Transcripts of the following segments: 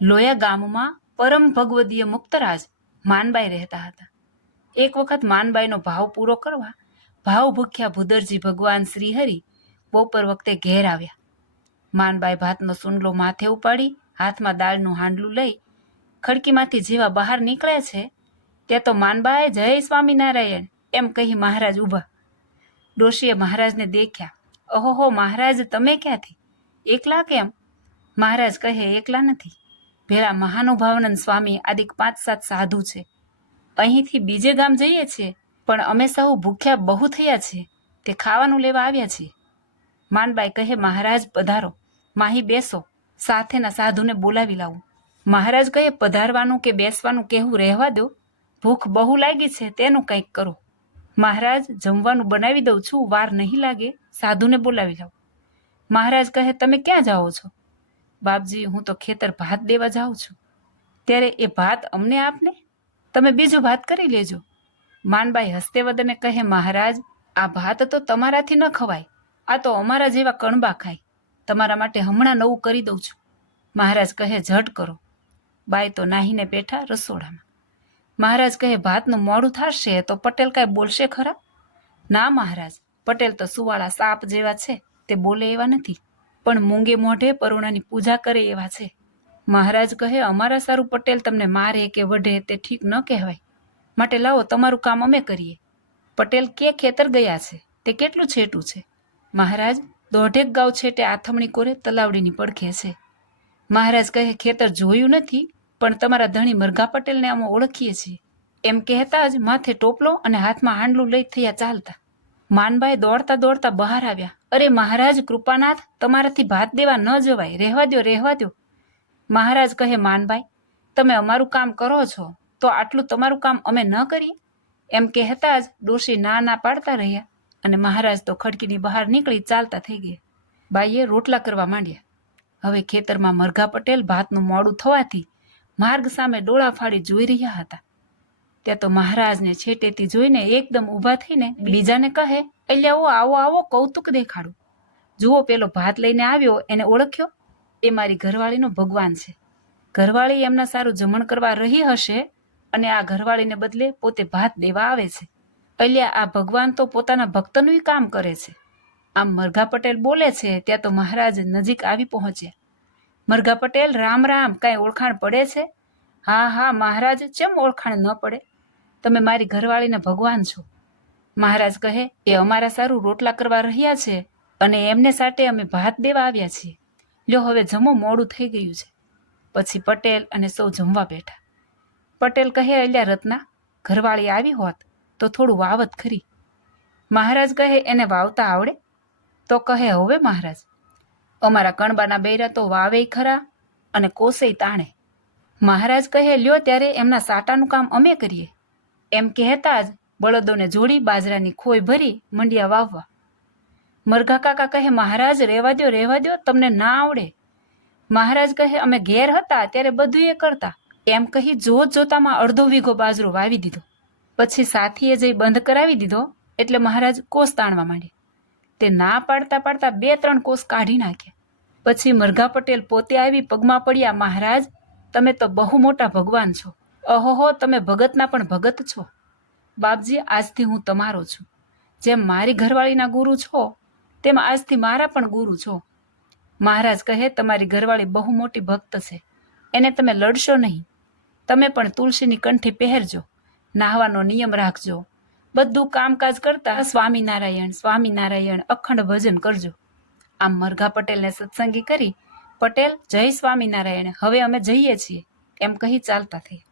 લોયા ગામમાં પરમ ભગવદીય મુક્તરાજ માનબાઈ રહેતા હતા. એક વખત માનબાઈનો ભાવ પૂરો કરવા ભાવ ભૂખ્યા ભૂદરજી ભગવાન શ્રીહરિ બપોર વખતે ઘેર આવ્યા. માનબાઈ ભાતનો સુંડલો માથે ઉપાડી હાથમાં દાળનું હાંડલું લઈ ખડકીમાંથી જેવા બહાર નીકળે છે ત્યાં તો માનબાઈ જય સ્વામિનારાયણ એમ કહી મહારાજ ઊભા. ડોશીએ મહારાજને દેખ્યા. ઓહો મહારાજ, તમે ક્યાંથી? એકલા કેમ? મહારાજ કહે, એકલા નથી, ભેળા મહાનુભાવાનંદ સ્વામી આદિક 5-7 સાધુ છે. અહીંથી બીજે ગામ જઈએ છીએ, પણ અમે સહુ ભૂખ્યા બહુ થયા છીએ, તે ખાવાનું લેવા આવ્યા છીએ. માનબાઈ કહે, મહારાજ પધારો, માહી બેસો, સાથેના સાધુને બોલાવી લાવું. મહારાજ કહે, પધારવાનું કે બેસવાનું કહેવું રહેવા દો, ભૂખ બહુ લાગી છે, તેનું કંઈક કરો. મહારાજ, જમવાનું બનાવી દઉં છું, વાર નહીં લાગે, સાધુને બોલાવી લાવું. મહારાજ કહે, તમે ક્યાં જાઓ છો? બાપજી, હું તો ખેતર ભાત દેવા જાઉં છું. ત્યારે એ ભાત અમને આપને, તમે બીજું ભાત કરી લેજો. માનબાઈ હસતે વદને કહે, મહારાજ, આ ભાત તો તમારાથી ન ખવાય, આ તો અમારા જેવા કણબા ખાય, તમારા માટે હમણાં નવું કરી દઉં છું. મહારાજ કહે, ઝટ કરો. બાઈ તો નાહીને બેઠા રસોડામાં. મહારાજ કહે, ભાતનું મોડું થશે તો પટેલ કાંઈ બોલશે ખરા? ના મહારાજ, પટેલ તો સુવાળા સાપ જેવા છે, તે બોલે એવા નથી, પણ મૂંગે મોઢે પરોણાની પૂજા કરે એવા છે. મહારાજ કહે, અમારા સારું પટેલ તમને મારે કે વઢે તે ઠીક ન કહેવાય, માટે લાવો તમારું કામ અમે કરીએ. પટેલ કે ખેતર ગયા છે, તે કેટલું છેટું છે? મહારાજ, 1.5 ગાઉ છેટે આથમણી કોરે તલાવડીની પડખે છે. મહારાજ કહે, ખેતર જોયું નથી, પણ તમારા ધણી મરઘા પટેલને અમે ઓળખીએ છીએ. એમ કહેતા જ માથે ટોપલો અને હાથમાં હાંડલું લઈ થયા ચાલતા. માનબાઈ દોડતા દોડતા બહાર આવ્યા. અરે મહારાજ, કૃપાનાથ, તમારાથી ભાત દેવા ન જવાય, રહેવા દો. મહારાજ કહે, માનબાઈ, તમે અમારું કામ કરો છો તો આટલું તમારું કામ અમે ન કરીએ? એમ કહેતા જ ડોશી ના પાડતા રહ્યા અને મહારાજ તો ખડકીની બહાર નીકળી ચાલતા થઈ ગયા. બાઈએ રોટલા કરવા માંડ્યા. હવે ખેતરમાં મરઘા પટેલ ભાતનું મોડું થવાથી માર્ગ સામે ડોળા ફાડી જોઈ રહ્યા હતા. ત્યાં તો મહારાજને છેટેથી જોઈને એકદમ ઊભા થઈને બીજાને કહે, અલ્યાઓ, આવો, કૌતુક દેખાડું. જુઓ, પેલો ભાત લઈને આવ્યો, એને ઓળખ્યો? એ મારી ઘરવાળીનો ભગવાન છે. ઘરવાળી એમના સારું જમણ કરવા રહી હશે અને આ ઘરવાળીને બદલે પોતે ભાત દેવા આવે છે. અલ્યા, આ ભગવાન તો પોતાના ભક્તનું કામ કરે છે. આમ મરઘા પટેલ બોલે છે ત્યાં તો મહારાજ નજીક આવી પહોંચ્યા. મરઘા પટેલ, રામ રામ, કાંઈ ઓળખાણ પડે છે? હા મહારાજ, ચેમ ઓળખાણ ન પડે? તમે મારી ઘરવાળીના ભગવાન છો. મહારાજ કહે, એ અમારા સારું રોટલા કરવા રહ્યા છે અને એમને સાથે અમે ભાત દેવા આવ્યા છીએ. લ્યો હવે જમો, મોડું થઈ ગયું છે. પછી પટેલ અને સૌ જમવા બેઠા. પટેલ કહે, અલ્યા રત્ના, ઘરવાળી આવી હોત તો થોડું વાવત ખરી. મહારાજ કહે, એને વાવતા આવડે? તો કહે, હવે મહારાજ, અમારા કણબાના બૈરા તો વાવેય ખરા અને કોસેય તાણે. મહારાજ કહે, લ્યો ત્યારે એમના સાટાનું કામ અમે કરીએ. એમ કહેતા જ બળદોને જોડી બાજરાની ખોઈ ભરી મંડિયા વાવવા. મરઘા કાકા કહે, મહારાજ, રહેવા દો, તમને ના આવડે. મહારાજ કહે, અમે ઘેર હતા ત્યારે બધું એ કરતા. એમ કહી જોતામાં 1/2 વીઘો બાજરો વાવી દીધો. પછી સાથીએ જઈ બંધ કરાવી દીધો એટલે મહારાજ કોસ તાણવા માંડ્યા. તે ના પાડતા 2-3 કોસ કાઢી નાખ્યા. પછી મરઘા પટેલ પોતે આવી પગમાં પડ્યા, મહારાજ, તમે તો બહુ મોટા ભગવાન છો. અહોહો, તમે ભગતના પણ ભગત છો. બાપજી, આજથી હું તમારો છું. જેમ મારી ઘરવાળીના ગુરુ છો તેમ આજથી મારા પણ ગુરુ છો. મહારાજ કહે, તમારી ઘરવાળી બહુ મોટી ભક્ત છે, એને તમે લડશો નહીં. તમે પણ તુલસીની કંઠી પહેરજો, નાહવાનો નિયમ રાખજો, બધું કામકાજ કરતા સ્વામિનારાયણ અખંડ ભજન કરજો. આમ મરઘા પટેલને સત્સંગી કરી પટેલ, જય સ્વામિનારાયણ, હવે અમે જઈએ છીએ, એમ કહી ચાલતા થયા.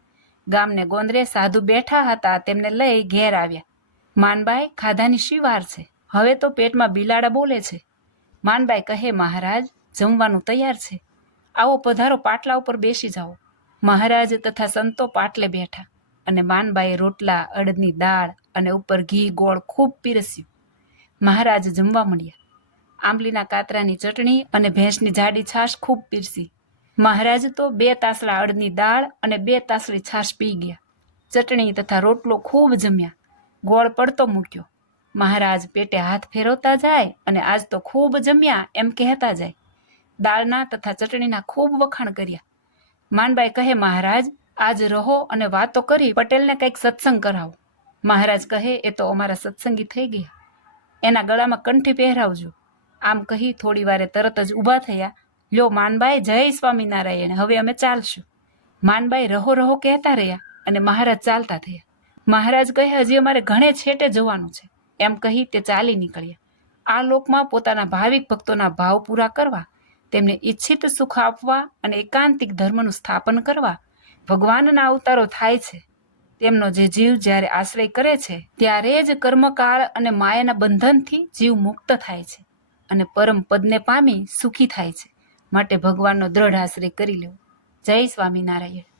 ગામને ગોંદરે સાધુ બેઠા હતા, તેમને લઈ ઘેર આવ્યા. માનબાઈ, ખાધાની શી વાર છે? હવે તો પેટમાં બિલાડા બોલે છે. માનબાઈ કહે, મહારાજ, જમવાનું તૈયાર છે, આવો પધારો, પાટલા ઉપર બેસી જાઓ. મહારાજ તથા સંતો પાટલે બેઠા અને માનબાઈએ રોટલા, અડદની દાળ અને ઉપર ઘી ગોળ ખૂબ પીરસ્યું. મહારાજ જમવા મળ્યા. આંબલીના કાતરાની ચટણી અને ભેંસની જાડી છાશ ખૂબ પીરસી. મહારાજ તો 2 તાસલા અડદની દાળ અને 2 તાસલી છાશ પી ગયા. ચટણી તથા રોટલો ખૂબ જમ્યા. ગોળ પડતો મૂક્યો. મહારાજ પેટે હાથ ફેરવતા જાય અને આજ તો ખૂબ જમ્યા એમ કહેતા જાય. દાળના તથા ચટણીના ખૂબ વખાણ કર્યા. માનબાઈ કહે, મહારાજ આજ રહો અને વાતો કરી પટેલને કંઈક સત્સંગ કરાવો. મહારાજ કહે, એ તો અમારા સત્સંગી થઈ ગયા, એના ગળામાં કંઠી પહેરાવજો. આમ કહી થોડી વારે તરત જ ઊભા થયા. લ્યો માનબાઈ, જય સ્વામિનારાયણ, હવે અમે ચાલશું. માનબાઈ રહો રહો કહેતા રહ્યા અને મહારાજ ચાલતા થયા. મહારાજ કહે, હજી અમારે ઘણે છેટે જવાનું છે. એમ કહી તે ચાલી નીકળ્યા. આ લોકમાં પોતાના ભાવિક ભક્તોના ભાવ પૂરા કરવા, તેમને ઈચ્છિત સુખ આપવા અને એકાંતિક ધર્મનું સ્થાપન કરવા ભગવાનના અવતારો થાય છે. તેમનો જે જીવ જ્યારે આશ્રય કરે છે ત્યારે જ કર્મકાળ અને માયાના બંધનથી જીવ મુક્ત થાય છે અને પરમ પદને પામી સુખી થાય છે. માટે ભગવાનનો દ્રઢ આશ્રય કરી લેવો. જય સ્વામિનારાયણ.